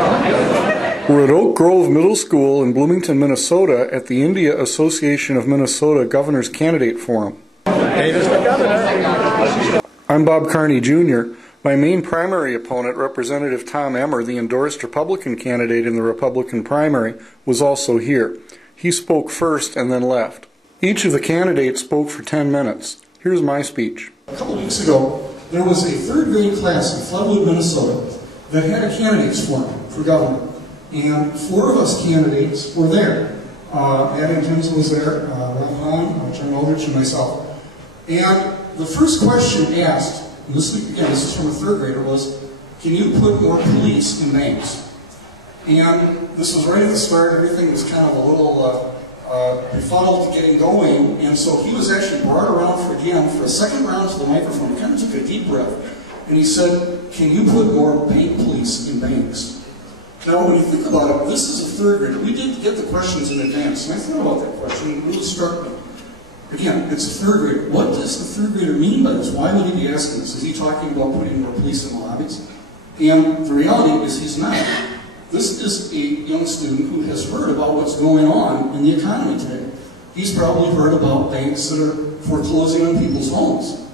We're at Oak Grove Middle School in Bloomington, Minnesota at the India Association of Minnesota Governor's Candidate Forum. Hey, Mr. Governor. I'm Bob Carney, Jr. My main primary opponent, Representative Tom Emmer, the endorsed Republican candidate in the Republican primary, was also here. He spoke first and then left. Each of the candidates spoke for 10 minutes. Here's my speech. A couple of weeks ago, there was a third grade class in Floodwood, Minnesota that had a candidates forum for governor. And 4 of us candidates were there. Adam Timms was there, Ron Hahn, John Aldrich, and myself. And the first question asked, and this is from a third grader, was, can you put more police in banks? And this was right at the start. Everything was kind of a little befuddled getting going. And so he was actually brought around for a second round to the microphone. He kind of took a deep breath. And he said, can you put more bank police in banks? Now, when you think about it, this is a third grader. We did get the questions in advance, and I thought about that question, and it really struck me. Again, it's a third grader. What does the third grader mean by this? Why would he be asking this? Is he talking about putting more police in the lobbies? And the reality is he's not. This is a young student who has heard about what's going on in the economy today. He's probably heard about banks that are foreclosing on people's homes.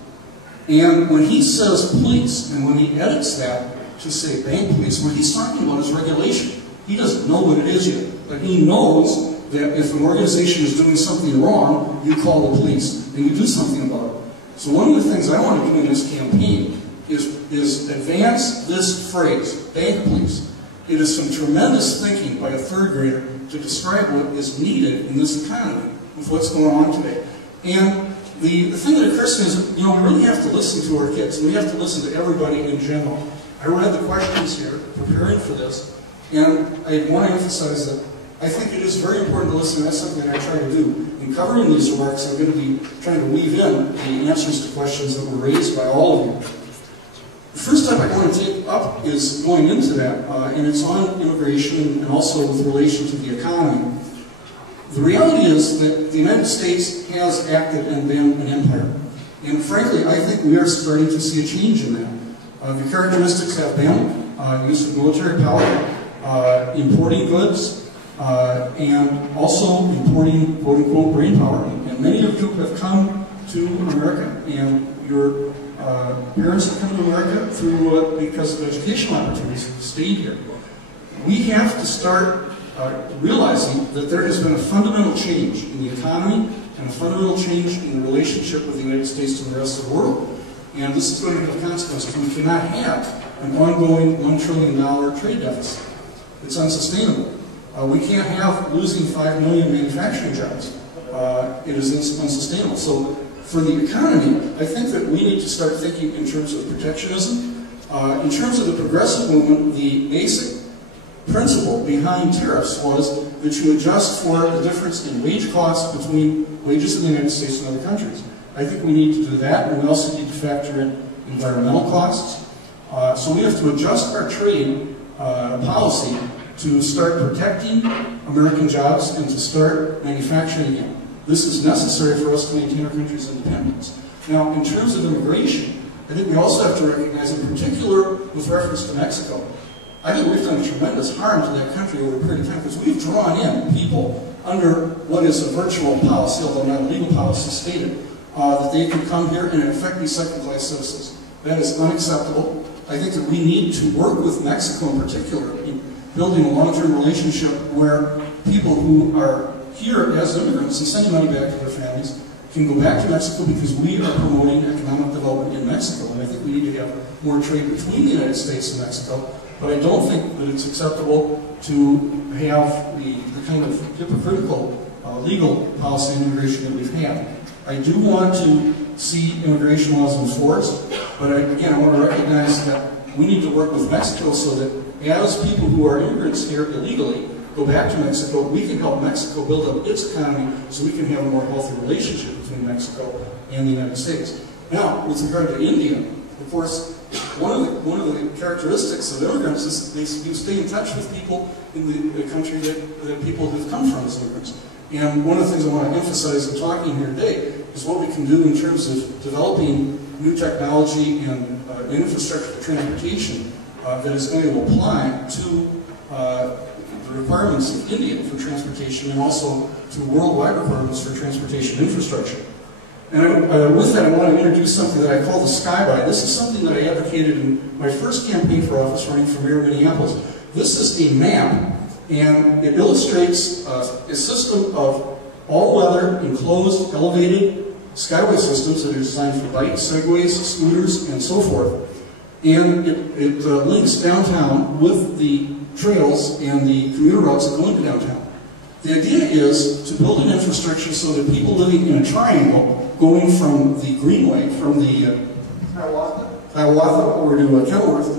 And when he says police, and when he edits that to say bank police, what he's talking about is regulation. He doesn't know what it is yet, but he knows that if an organization is doing something wrong, you call the police and you do something about it. So one of the things I want to do in this campaign is advance this phrase, bank police. It is some tremendous thinking by a third grader to describe what is needed in this economy with what's going on today. And the thing that occurs to me is, we really have to listen to our kids, and we have to listen to everybody in general. I read the questions here, preparing for this, and I want to emphasize that I think it is very important to listen. That's something that I try to do. In covering these remarks, I'm going to be trying to weave in the answers to questions that were raised by all of you. The first step I want to take up is going into that, and it's on immigration and also with relation to the economy. The reality is that the United States has acted and been an empire. And frankly, I think we are starting to see a change in that. The characteristics have been use of military power, importing goods, and also importing quote-unquote brain power. And many of you have come to America, and your parents have come to America through because of educational opportunities, stayed here. We have to start realizing that there has been a fundamental change in the economy and a fundamental change in the relationship with the United States and the rest of the world. And this is going to have consequences. We cannot have an ongoing $1 trillion trade deficit. It's unsustainable. We can't have losing 5 million manufacturing jobs. It is unsustainable. So for the economy, I think that we need to start thinking in terms of protectionism. In terms of the progressive movement, the basic principle behind tariffs was that you adjust for the difference in wage costs between wages in the United States and other countries. I think we need to do that, and we also need to factor in environmental costs. So we have to adjust our trade policy to start protecting American jobs and to start manufacturing again. This is necessary for us to maintain our country's independence. Now, in terms of immigration, I think we also have to recognize, in particular with reference to Mexico, I think we've done tremendous harm to that country over a period of time because we've drawn in people under what is a virtual policy, although not a legal policy stated, that they can come here and in effect be second-class citizens. That is unacceptable. I think that we need to work with Mexico in particular in building a long-term relationship where people who are here as immigrants and sending money back to their families can go back to Mexico because we are promoting economic development in Mexico. And I think we need to have more trade between the United States and Mexico. But I don't think that it's acceptable to have the kind of hypocritical legal policy and immigration that we've had. I do want to see immigration laws enforced, but again, I want to recognize that we need to work with Mexico so that as people who are immigrants here illegally go back to Mexico, we can help Mexico build up its economy so we can have a more healthy relationship between Mexico and the United States. Now, with regard to India, of course, one of the characteristics of immigrants is you stay in touch with people in the country that people have come from as immigrants. And one of the things I want to emphasize in talking here today is what we can do in terms of developing new technology and infrastructure for transportation that is going to apply to the requirements of India for transportation and also to worldwide requirements for transportation infrastructure. And with that, I want to introduce something that I call the Skyby. This is something that I advocated in my first campaign for office running for mayor of Minneapolis. This is a map, and it illustrates a system of all-weather, enclosed, elevated skyway systems that are designed for bikes, segways, scooters, and so forth. And it links downtown with the trails and the commuter routes that go into downtown. The idea is to build an infrastructure so that people living in a triangle going from the Greenway, from the Hiawatha over to Kenilworth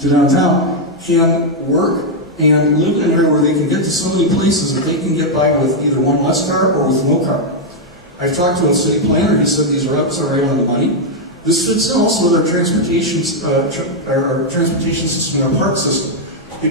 to downtown, can work and live in an area where they can get to so many places that they can get by with either one less car or with no car. I've talked to a city planner. He said these routes are right on the money. This fits in also with our transportation system and our park system.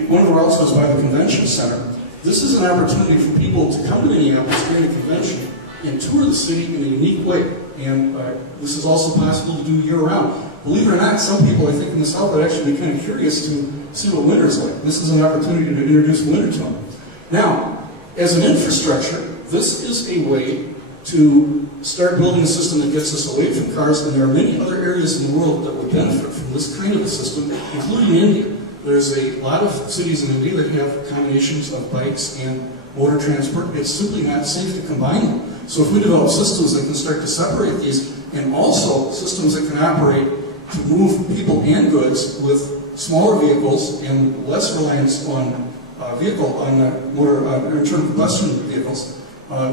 One of the routes goes by the convention center. This is an opportunity for people to come to Minneapolis during a convention and tour the city in a unique way. And this is also possible to do year-round. Believe it or not, some people, I think, in the South would actually be kind of curious to see what winter is like. This is an opportunity to introduce winter to them. Now, as an infrastructure, this is a way to start building a system that gets us away from cars, and there are many other areas in the world that would benefit from this kind of a system, including India. There's a lot of cities in India that have combinations of bikes and motor transport. It's simply not safe to combine them. So if we develop systems that can start to separate these, and also systems that can operate to move people and goods with smaller vehicles and less reliance on internal combustion vehicles,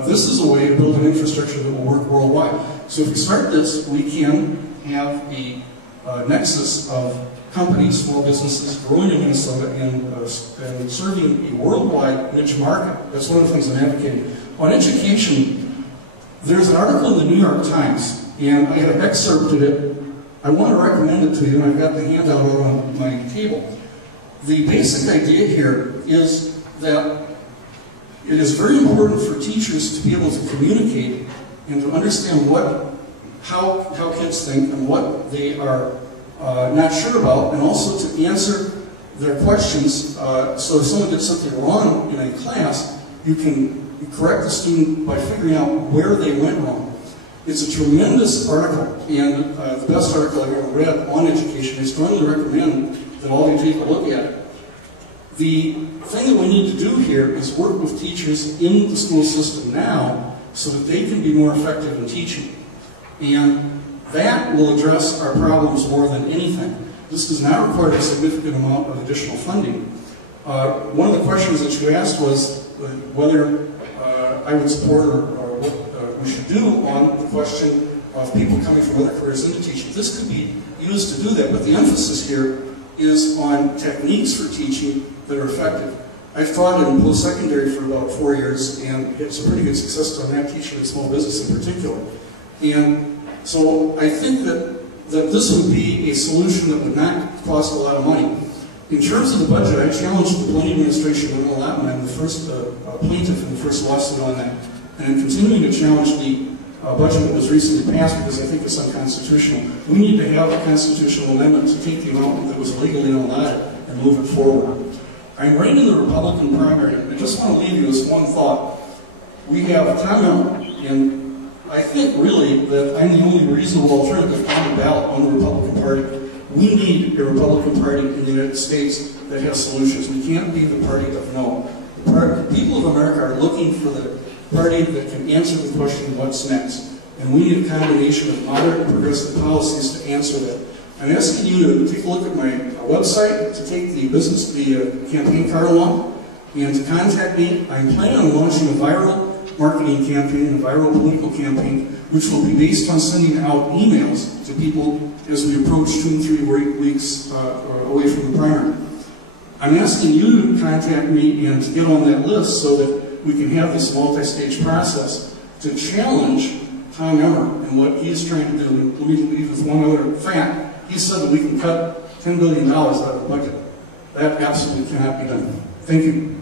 this is a way to build an infrastructure that will work worldwide. So if we start this, we can have a nexus of companies, small businesses growing in Minnesota and serving a worldwide niche market. That's one of the things I'm advocating. On education, there's an article in the New York Times, and I have excerpted it. I want to recommend it to you, and I've got the handout out on my table. The basic idea here is that it is very important for teachers to be able to communicate and to understand how kids think and what they are not sure about, and also to answer their questions. So if someone did something wrong in a class, you can correct the student by figuring out where they went wrong. It's a tremendous article, and the best article I've ever read on education. I strongly recommend that all of you take a look at it. The thing that we need to do here is work with teachers in the school system now so that they can be more effective in teaching. And that will address our problems more than anything. This does not require a significant amount of additional funding. One of the questions that you asked was whether I would support or what we should do on the question of people coming from other careers into teaching. This could be used to do that, but the emphasis here is on techniques for teaching that are effective. I've taught in post-secondary for about 4 years and had some pretty good success on that, teaching in small business in particular. And so I think that this would be a solution that would not cost a lot of money. In terms of the budget, I challenged the planning administration to run a lot, and I'm the first plaintiff in the first lawsuit on that. And I'm continuing to challenge the budget that was recently passed because I think it's unconstitutional. We need to have a constitutional amendment to take the amount that was legally allotted and move it forward. I'm running in the Republican primary, and I just want to leave you with one thought. We have Tom Emmer, and I think really that I'm the only reasonable alternative on the ballot on the Republican Party. We need a Republican Party in the United States that has solutions. We can't be the party of no. The people of America are looking for the party that can answer the question, what's next? And we need a combination of moderate and progressive policies to answer that. I'm asking you to take a look at my website, to take the campaign card along, and to contact me. I'm planning on launching a viral marketing campaign, a viral political campaign, which will be based on sending out emails to people as we approach 2 and 3 weeks away from the primary. I'm asking you to contact me and to get on that list so that we can have this multi-stage process to challenge Tom Emmer and what he's trying to do. And let me leave with one other fact. He said that we can cut $10 billion out of the budget. That absolutely cannot be done. Thank you.